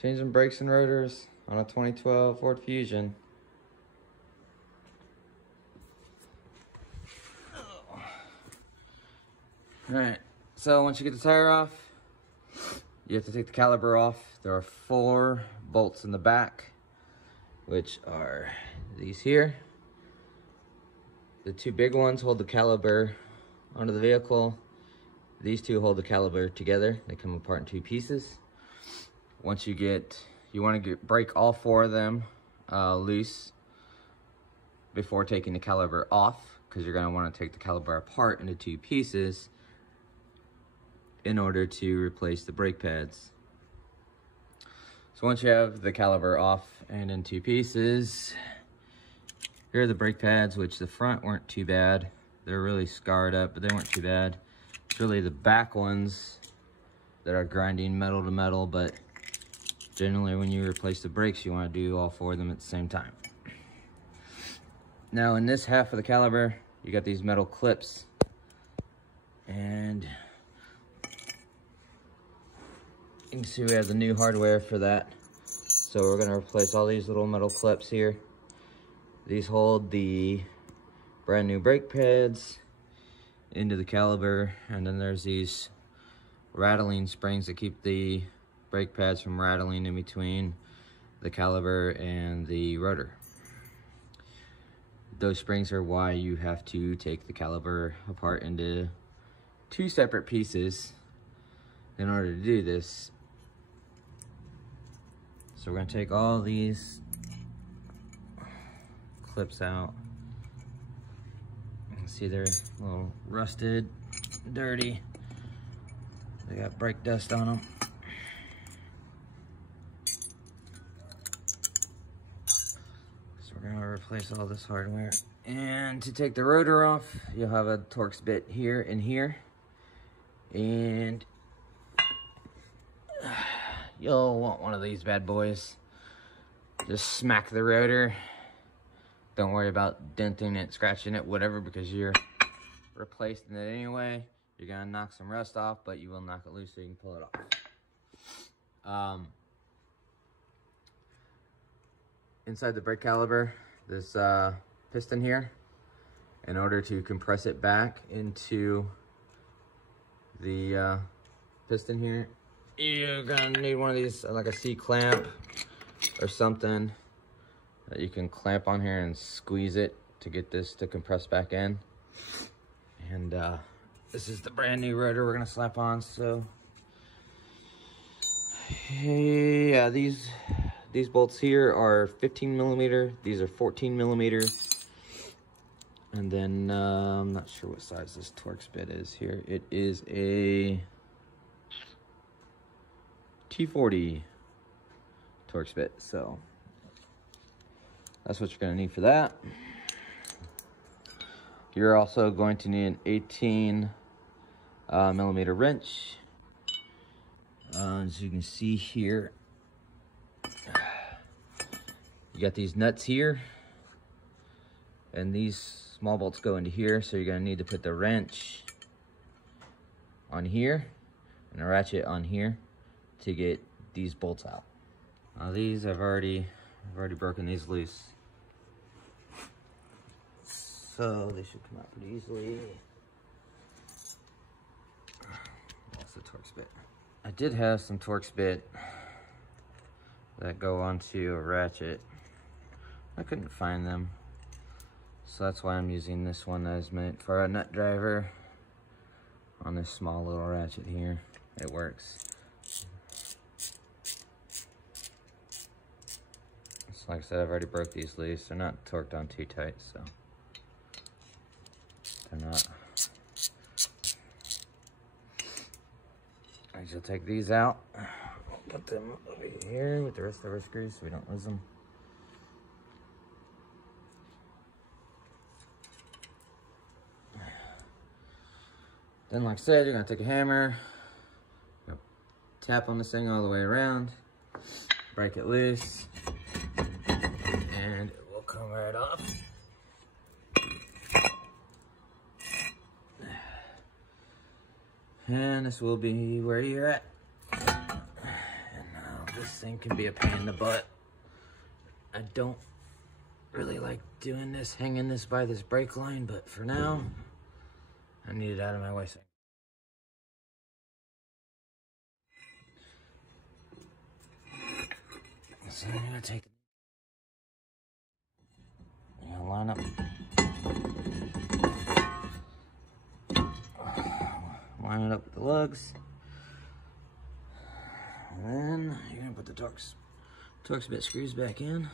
Changing brakes and rotors on a 2012 Ford Fusion. Alright, so once you get the tire off, you have to take the caliper off. There are 4 bolts in the back, which are these here. The 2 big ones hold the caliper onto the vehicle. These 2 hold the caliper together. They come apart in 2 pieces. Once you want to break all 4 of them loose before taking the caliper off, because you're going to want to take the caliper apart into 2 pieces in order to replace the brake pads. So once you have the caliper off and in 2 pieces, here are the brake pads, which the front weren't too bad. They're really scarred up, but they weren't too bad. It's really the back ones that are grinding metal to metal, but generally when you replace the brakes, you want to do all 4 of them at the same time. Now in this half of the caliper, you got these metal clips, and you can see we have the new hardware for that. So we're going to replace all these little metal clips here. These hold the brand new brake pads into the caliper, and then there's these rattling springs that keep the brake pads from rattling in between the caliper and the rotor. Those springs are why you have to take the caliper apart into 2 separate pieces in order to do this. So we're going to take all these clips out. You can see they're a little rusted, dirty. They got brake dust on them. So we're going to replace all this hardware. And to take the rotor off, you'll have a Torx bit here and here. And you'll want one of these bad boys. Just smack the rotor. Don't worry about denting it, scratching it, whatever, because you're replacing it anyway. You're gonna knock some rust off, but you will knock it loose so you can pull it off. Inside the brake caliper, this piston here, in order to compress it back into the piston here, you're gonna need one of these, like a C-clamp or something that you can clamp on here and squeeze it to get this to compress back in. And this is the brand new rotor we're gonna slap on. So yeah, these bolts here are 15 millimeter. These are 14 millimeter. And then I'm not sure what size this Torx bit is here. It is a T40 Torx bit. So that's what you're going to need for that. You're also going to need an 18 millimeter wrench. As you can see here, you got these nuts here, and these small bolts go into here. So you're going to need to put the wrench on here and a ratchet on here to get these bolts out. Now these I've already broken these loose. So they should come out pretty easily. That's the Torx bit. I did have some Torx bit that go onto a ratchet. I couldn't find them. So that's why I'm using this one that is meant for a nut driver on this small little ratchet here. It works. So like I said, I've already broke these loose. They're not torqued on too tight, so they're not. I shall take these out. Put them over here with the rest of our screws so we don't lose them. Then, like I said, you're gonna take a hammer, tap on this thing all the way around, break it loose, and it will come right off. And this will be where you're at. And now This thing can be a pain in the butt. I don't really like doing this, hanging this by this brake line, but for now, I need it out of my way. So I'm gonna take, line up. Line it up with the lugs. And then you're gonna put the Torx bit screws back in.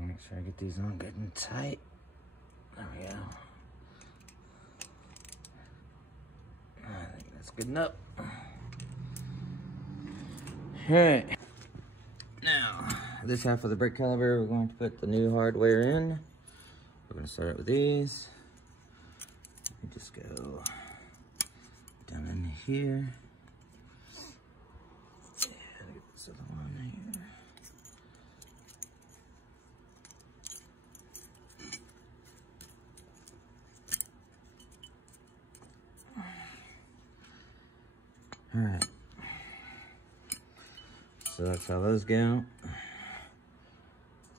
Make sure I get these on good and tight. There we go. I think that's good enough. Alright. Now, this half of the brake caliper, we're going to put the new hardware in. We're going to start with these. We just go down in here. Yeah, get this other one here. All right, so that's how those go.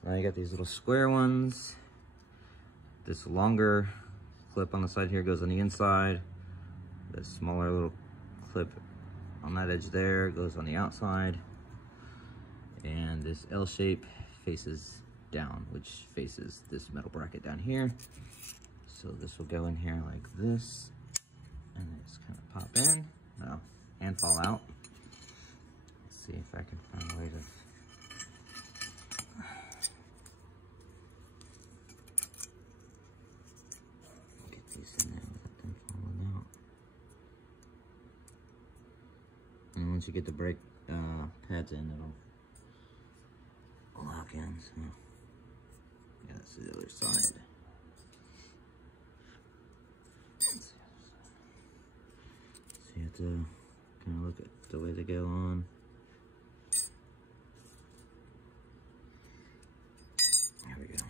Now you got these little square ones. This longer clip on the side here goes on the inside. This smaller little clip on that edge there goes on the outside. And this L shape faces down, which faces this metal bracket down here. So this will go in here like this, and just kind of pop in. No. And fall out. Let's see if I can find a way to get these in there without them falling out. And once you get the brake pads in, it'll lock in. So yeah, that's the other side. So you have to kind of look at the way they go on. There we go.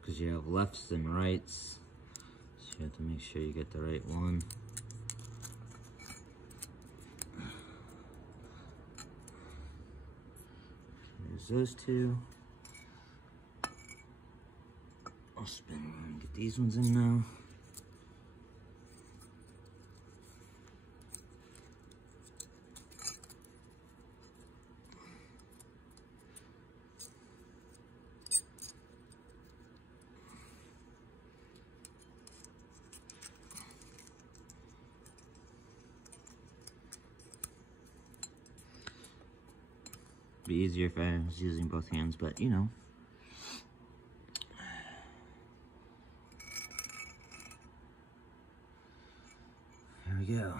Because you have lefts and rights, so you have to make sure you get the right one. There's those two. I'll spin and get these ones in now. Be easier if I was using both hands, but you know. There we go.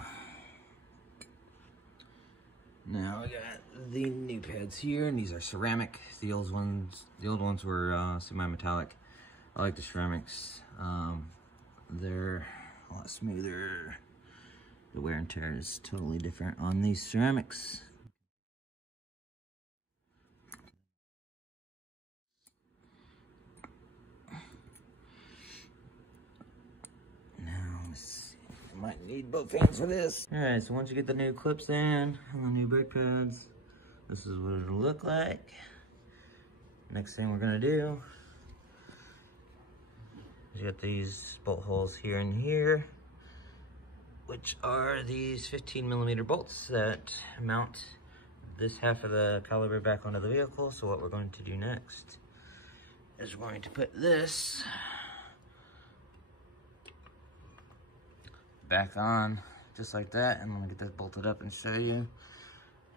Now we got the new pads here, and these are ceramic. The old ones were semi-metallic. I like the ceramics. They're a lot smoother. The wear and tear is totally different on these ceramics. Might need both hands for this. All right, so once you get the new clips in and the new brake pads, this is what it'll look like. Next thing we're gonna do is get these bolt holes here and here, which are these 15mm bolts that mount this half of the caliper back onto the vehicle. So what we're going to do next is we're going to put this back on just like that, and I'm gonna get that bolted up and show you.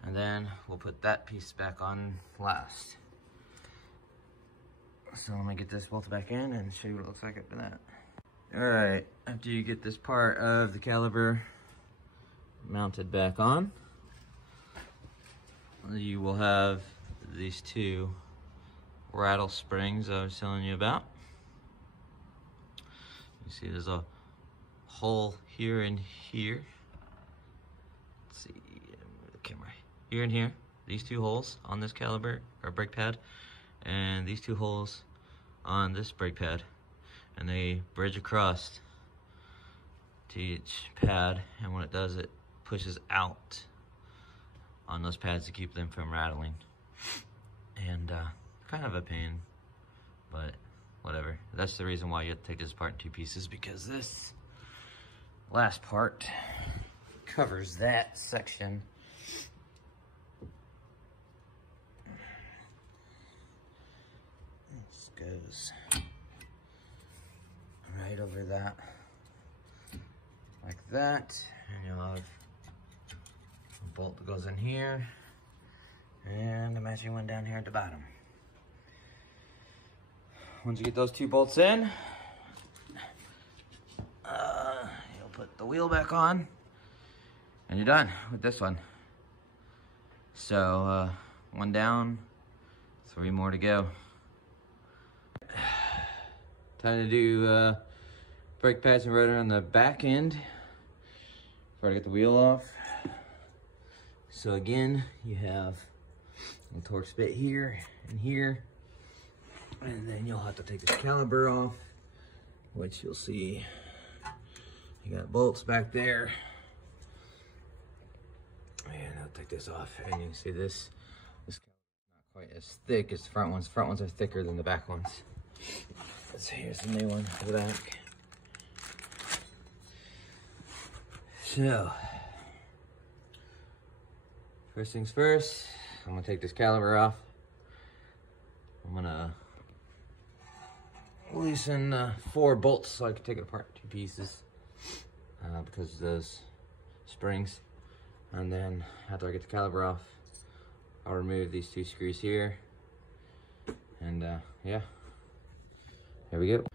And then we'll put that piece back on last. So let me get this bolt back in and show you what it looks like after that. All right, after you get this part of the caliper mounted back on, you will have these two rattle springs I was telling you about. You see there's a hole here and here. Let's see, move the camera. Here and here, these two holes on this caliper or brake pad, and these two holes on this brake pad, and they bridge across to each pad, and when it does, it pushes out on those pads to keep them from rattling. And kind of a pain, but whatever. That's the reason why you have to take this apart in two pieces, because this last part covers that section. This goes right over that, like that, and you'll have a bolt that goes in here, and a matching one down here at the bottom. Once you get those two bolts in, you'll put the wheel back on, and you're done with this one. So, one down, 3 more to go. Time to do brake pads and rotor on the back end before I get the wheel off. So again, you have a torque bit here and here, and then you'll have to take this caliper off, which you'll see you got bolts back there. And I'll take this off, and you can see this caliper is not quite as thick as the front ones. The front ones are thicker than the back ones. So here's the new one for the back. So, first things first, I'm gonna take this caliper off. I'm gonna loosen 4 bolts so I can take it apart in 2 pieces because of those springs. And then after I get the caliper off, I'll remove these 2 screws here. And yeah, there we go.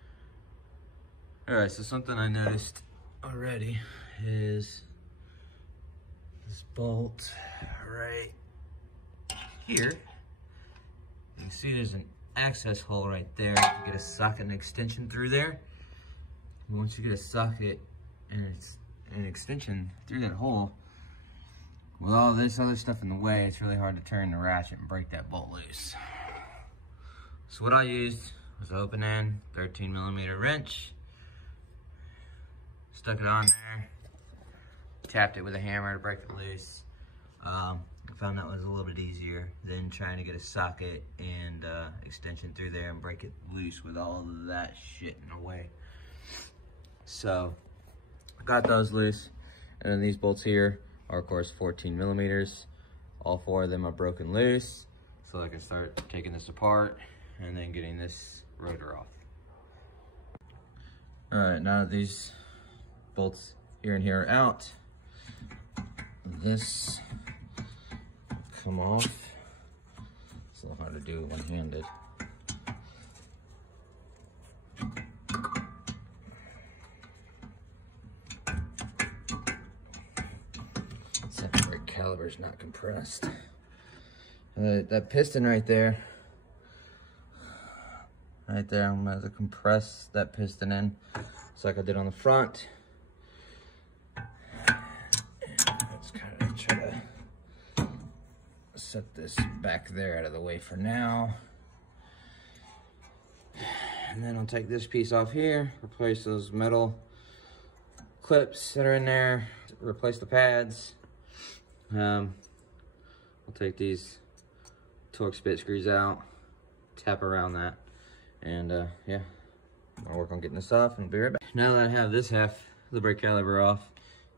All right, so something I noticed already is this bolt right here. You can see there's an access hole right there. You get a socket and extension through there. And once you get a socket and it's an extension through that hole, with all this other stuff in the way, it's really hard to turn the ratchet and break that bolt loose. So what I used was an open end 13mm wrench. Stuck it on there, tapped it with a hammer to break it loose. I found that was a little bit easier than trying to get a socket and extension through there and break it loose with all of that shit in the way. So I got those loose, and then these bolts here are of course 14mm. All 4 of them are broken loose, so I can start taking this apart and then getting this rotor off. All right, now that these bolts here and here are out, this come off. It's a little hard to do one-handed. Except the caliper's not compressed. That piston right there, I'm gonna have to compress that piston in, just like I did on the front. Let's kind of try to set this back there out of the way for now. And then I'll take this piece off here, replace those metal clips that are in there, replace the pads. I'll take these torque bit screws out, tap around that, and yeah, I'll work on getting this off and be right back. Now that I have this half of the brake caliper off,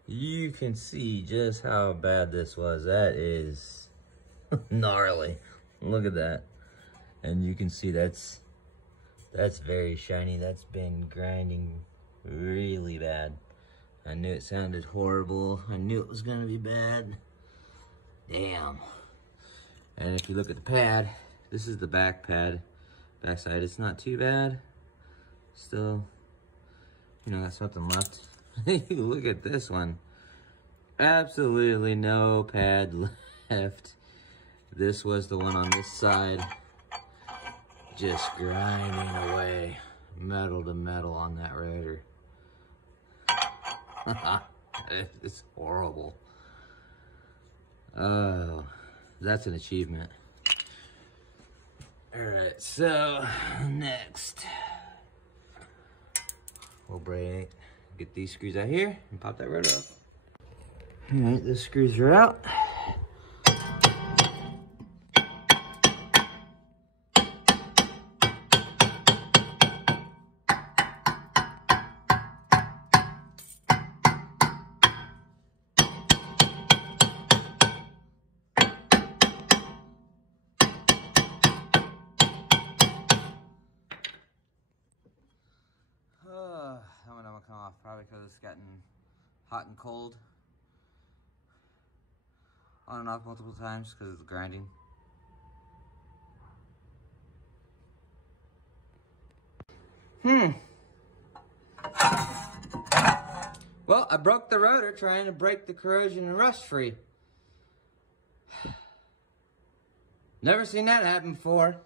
you can see just how bad this was. That is gnarly. Look at that. And you can see that's very shiny. That's been grinding really bad. I knew it sounded horrible. I knew it was gonna be bad. Damn. And if you look at the pad, this is the back pad. Backside, it's not too bad. Still, you know, got something left. Look at this one. Absolutely no pad left. This was the one on this side. Just grinding away. Metal to metal on that rotor. It's horrible. Oh, that's an achievement. All right, so next we'll get these screws out here and pop that rotor off. All right, the screws are out. That one don't come off, probably because it's gotten hot and cold. On and off multiple times because of the grinding. Well, I broke the rotor trying to break the corrosion and rust free. Never seen that happen before.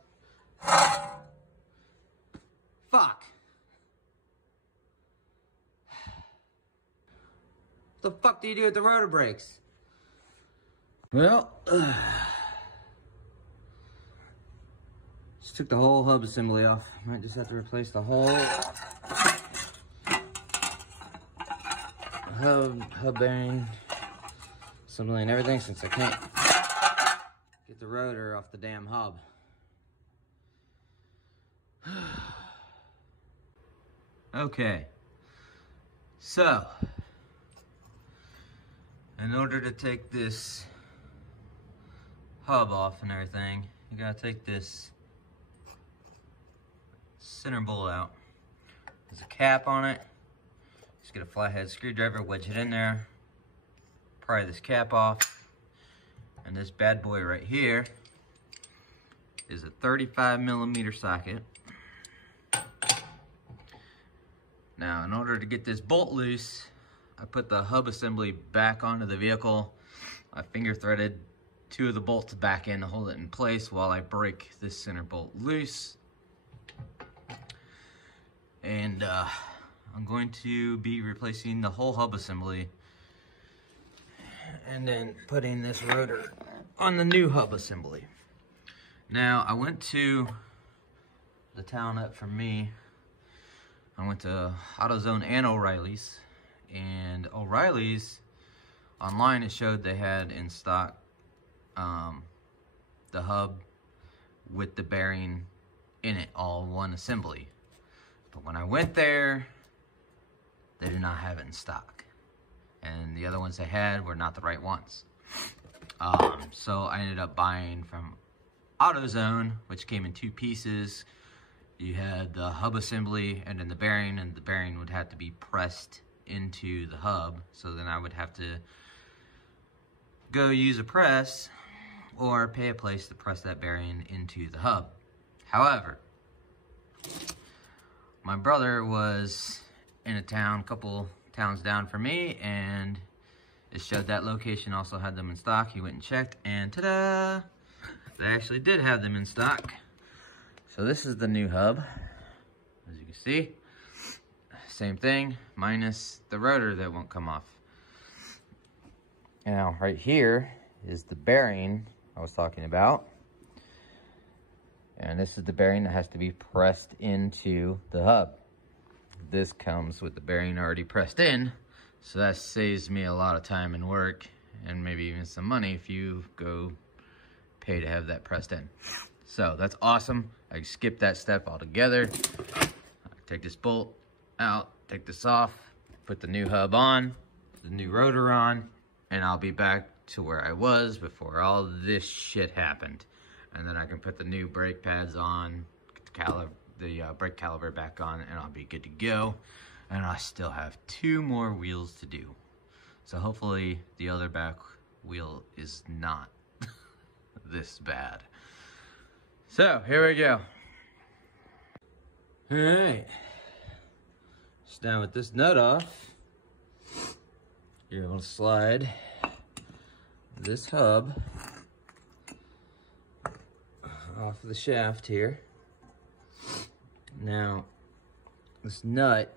Fuck. What the fuck do you do with the rotor brakes? Well, just took the whole hub assembly off. Might just have to replace the whole hub bearing, assembly and everything, since I can't get the rotor off the damn hub. Okay, so in order to take this hub off and everything, you gotta take this center bolt out. There's a cap on it. Just get a flathead screwdriver, wedge it in there, pry this cap off, and this bad boy right here is a 35mm socket. Now, in order to get this bolt loose, I put the hub assembly back onto the vehicle. I finger threaded 2 of the bolts back in to hold it in place while I break this center bolt loose. And I'm going to be replacing the whole hub assembly and then putting this rotor on the new hub assembly. Now, I went to the town up from me. I went to AutoZone and O'Reilly's. And O'Reilly's, online it showed they had in stock the hub with the bearing in it, all one assembly. But when I went there, they did not have it in stock. And the other ones they had were not the right ones. So I ended up buying from AutoZone, which came in 2 pieces. You had the hub assembly and then the bearing would have to be pressed into the hub. So then I would have to go use a press or pay a place to press that bearing into the hub. However, my brother was in a town, couple towns down from me, and it showed that location also had them in stock. He went and checked, and ta-da! They actually did have them in stock. So this is the new hub, as you can see. Same thing, minus the rotor that won't come off. Now, right here is the bearing I was talking about. And this is the bearing that has to be pressed into the hub. This comes with the bearing already pressed in, so that saves me a lot of time and work, and maybe even some money if you go pay to have that pressed in. So that's awesome. I skipped that step altogether. I take this bolt out, take this off, put the new hub on, the new rotor on, and I'll be back to where I was before all this shit happened. And then I can put the new brake pads on, get the brake caliper back on, and I'll be good to go. And I still have 2 more wheels to do. So hopefully the other back wheel is not this bad. So here we go. All right, just now with this nut off, you're able to slide this hub off of the shaft here. Now, this nut,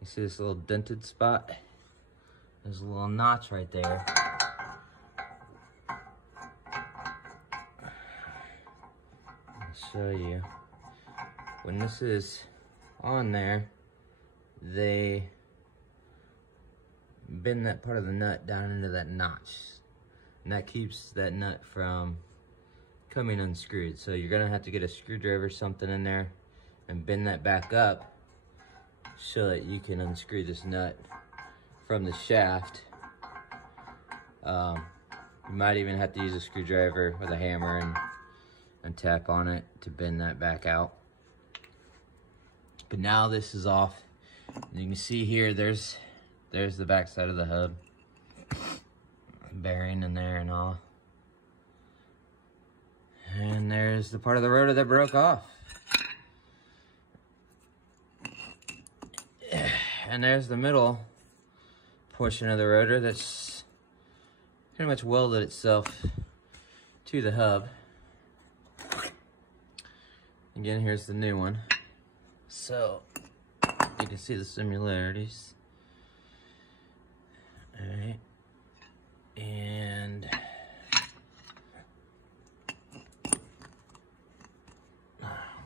you see this little dented spot? There's a little notch right there. I'll show you. When this is on there, they bend that part of the nut down into that notch. And that keeps that nut from coming unscrewed. So you're gonna have to get a screwdriver or something in there and bend that back up so that you can unscrew this nut from the shaft. You might even have to use a screwdriver with a hammer and tap on it to bend that back out. But now this is off. You can see here, there's the back side of the hub. Bearing in there and all. And there's the part of the rotor that broke off. And there's the middle portion of the rotor that's pretty much welded itself to the hub. Again, here's the new one. So, you can see the similarities. Alright. And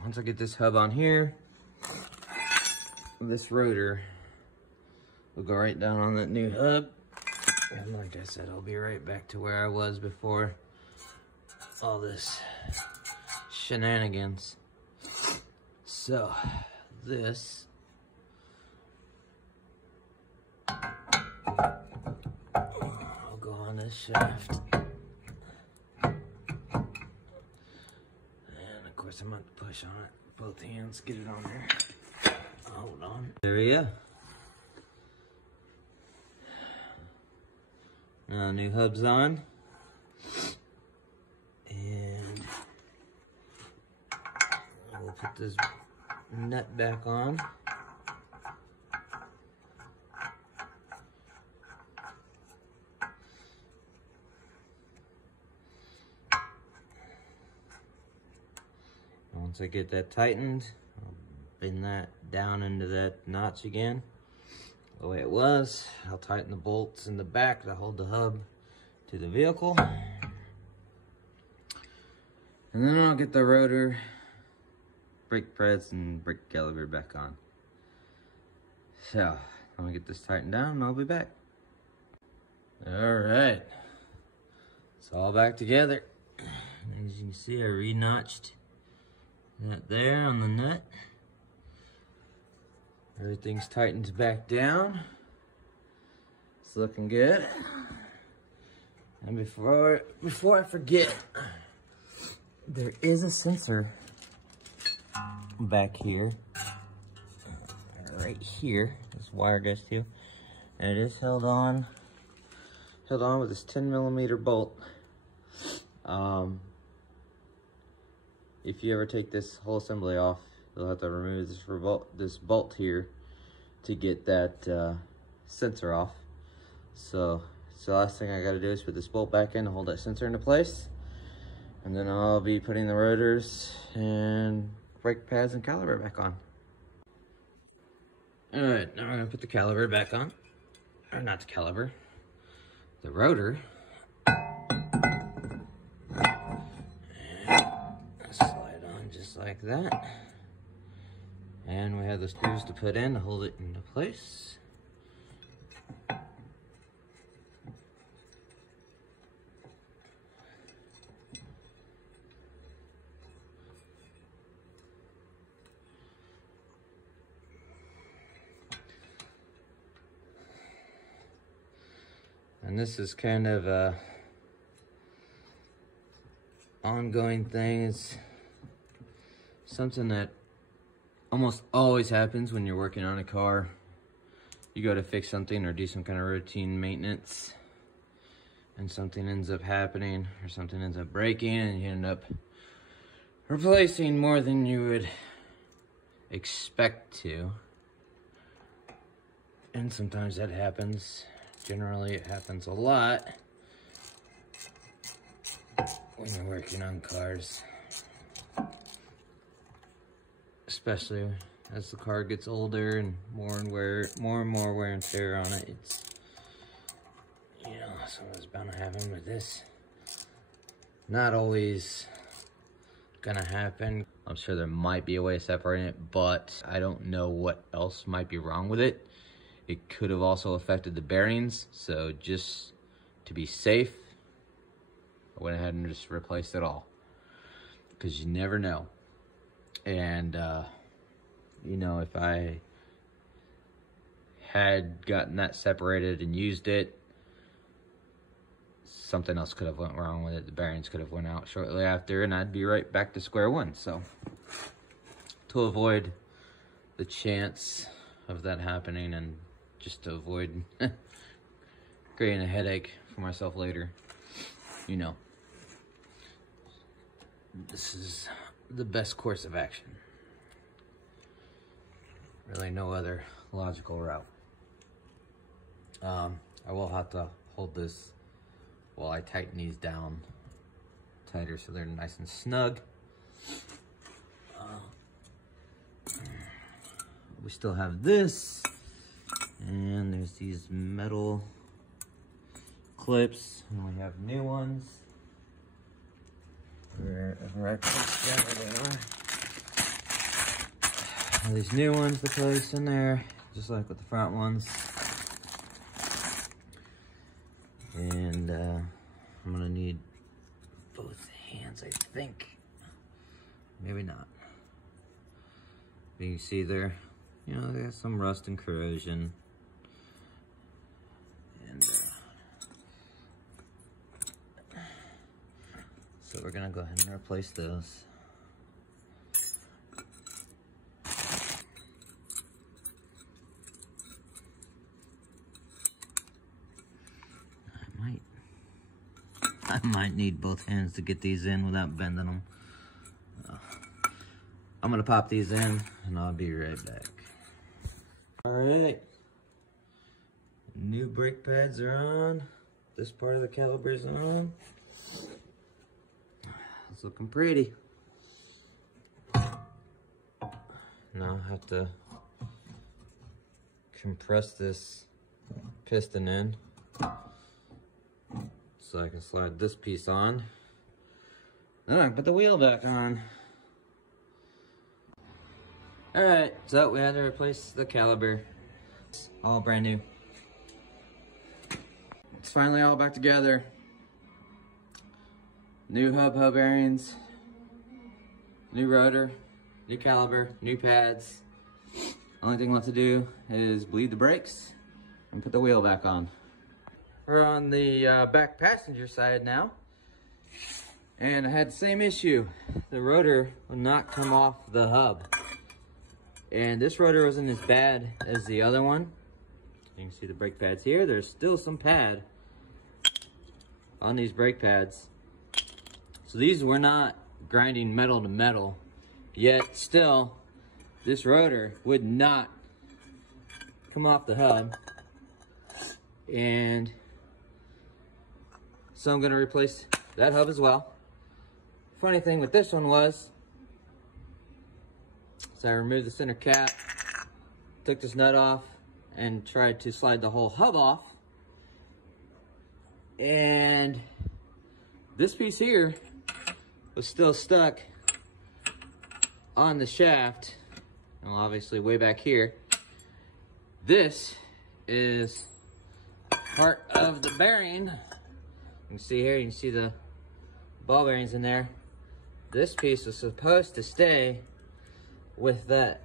once I get this hub on here, this rotor will go right down on that new hub. And like I said, I'll be right back to where I was before all this shenanigans. So, this will go on this shaft. And of course I'm going to push on it with both hands, get it on there. Hold on. There we go. Now new hub's on. And we'll put this nut back on. Once I get that tightened, I'll bend that down into that notch again, the way it was. I'll tighten the bolts in the back to hold the hub to the vehicle. And then I'll get the rotor, brake press, and brake caliper back on. So, I'm gonna get this tightened down and I'll be back. All right, it's all back together. As you can see, I re-notched that there on the nut. Everything's tightened back down. It's looking good. And before I forget, there is a sensor back here, right here. This wire goes to, and it is held on with this 10mm bolt. If you ever take this whole assembly off, you'll have to remove this bolt here to get that sensor off. So the last thing I gotta do is put this bolt back in to hold that sensor into place. And then I'll be putting the rotors and brake pads and caliper back on. All right, now we're gonna put the caliper back on. Or not the caliper, the rotor. Slide on just like that. And we have the screws to put in to hold it into place. And this is kind of a ongoing thing. It's something that almost always happens when you're working on a car. You go to fix something or do some kind of routine maintenance, and something ends up happening or something ends up breaking and you end up replacing more than you would expect to. And sometimes that happens. Generally, it happens a lot when you're working on cars. Especially as the car gets older and more and more wear and tear on it. It's, you know, something's bound to happen with this. Not always gonna happen. I'm sure there might be a way of separating it, but I don't know what else might be wrong with it. It could have also affected the bearings, so just to be safe, I went ahead and just replaced it all, because you never know. And you know, if I had gotten that separated and used it, something else could have went wrong with it. The bearings could have went out shortly after, and I'd be right back to square one. So to avoid the chance of that happening, and just to avoid creating a headache for myself later, you know, this is the best course of action. Really no other logical route. I will have to hold this while I tighten these down tighter so they're nice and snug. We still have this, and there's these metal clips, and we have new ones. Right there they are. These new ones to place in there, just like with the front ones. And I'm gonna need both hands, I think. Maybe not. But you can see there, you know, there's some rust and corrosion. And so we're gonna go ahead and replace those. I might need both hands to get these in without bending them. I'm gonna pop these in and I'll be right back. All right, new brake pads are on. This part of the caliper's on. It's looking pretty. Now I have to compress this piston in so I can slide this piece on. Then I can put the wheel back on. All right, so we had to replace the caliper. It's all brand new. It's finally all back together. New hub bearings, new rotor, new caliper, new pads. Only thing left to do is bleed the brakes and put the wheel back on. We're on the back passenger side now, and I had the same issue. The rotor would not come off the hub, and this rotor wasn't as bad as the other one. You can see the brake pads here. There's still some pad on these brake pads. So these were not grinding metal to metal, yet still this rotor would not come off the hub. And so I'm gonna replace that hub as well. Funny thing with this one was, so I removed the center cap, took this nut off, and tried to slide the whole hub off. And this piece here was still stuck on the shaft. Well, obviously way back here. This is part of the bearing. You can see here, you can see the ball bearings in there. This piece was supposed to stay with that.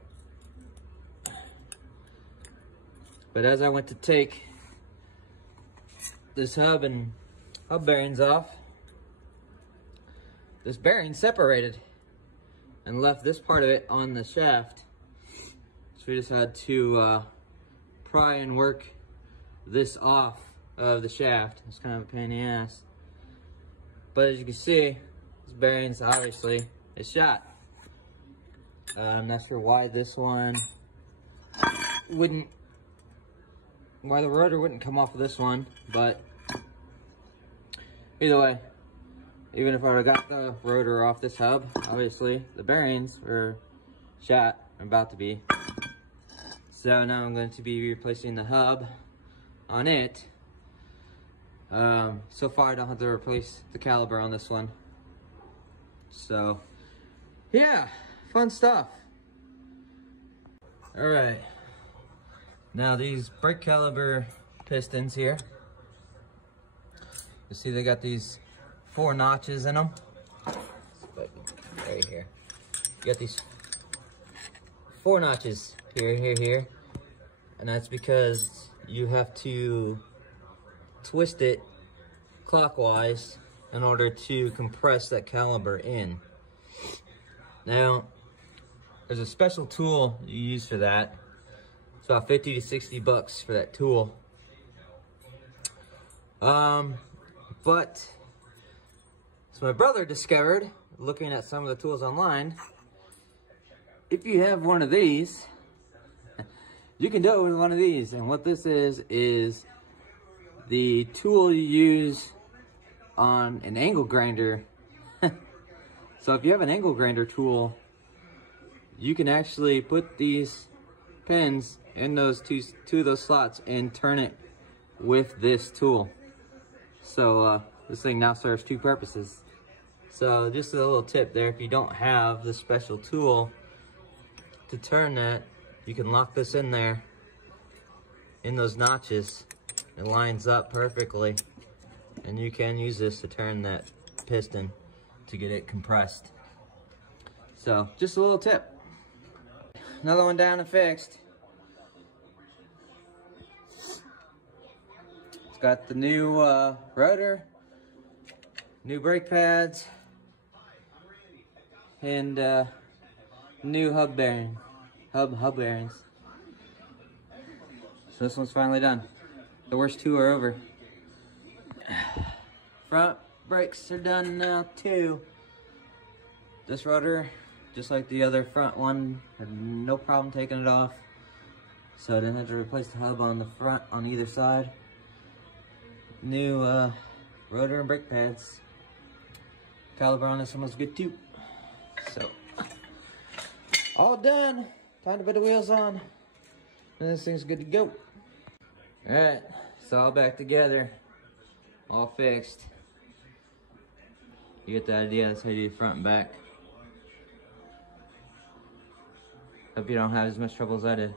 But as I went to take this hub and hub bearings off, this bearing separated and left this part of it on the shaft. So we just had to pry and work this off of the shaft. It's kind of a pain in the ass. But as you can see, this bearings obviously is shot. I'm not sure why this one why the rotor wouldn't come off of this one, but either way, even if I would have got the rotor off this hub, obviously the bearings were shot, or about to be. So now I'm going to be replacing the hub on it. So far I don't have to replace the caliber on this one. So yeah, fun stuff. All right, now these brake caliber pistons here, you see they got these 4 notches in them. Right here, you got these 4 notches here, and that's because you have to twist it clockwise in order to compress that caliber in. Now, there's a special tool you use for that. It's about 50 to 60 bucks for that tool. But so my brother discovered, looking at some of the tools online, if you have one of these, you can do it with one of these. And what this is the tool you use on an angle grinder. So if you have an angle grinder tool, you can actually put these pins in those two of those slots and turn it with this tool. So this thing now serves 2 purposes. So just a little tip there, if you don't have the special tool to turn that, you can lock this in there in those notches. It lines up perfectly, and you can use this to turn that piston to get it compressed. So just a little tip. Another one down and fixed. It's got the new rotor, new brake pads, and new hub bearings. So this one's finally done. The worst 2 are over. Front brakes are done now too. This rotor, just like the other front one, had no problem taking it off. So I didn't have to replace the hub on the front on either side. New rotor and brake pads. Caliber on this one was good too. So all done. Time to put the wheels on, and this thing's good to go. All right, it's all back together, all fixed. You get the idea. That's how you do the front and back. Hope you don't have as much trouble as I did.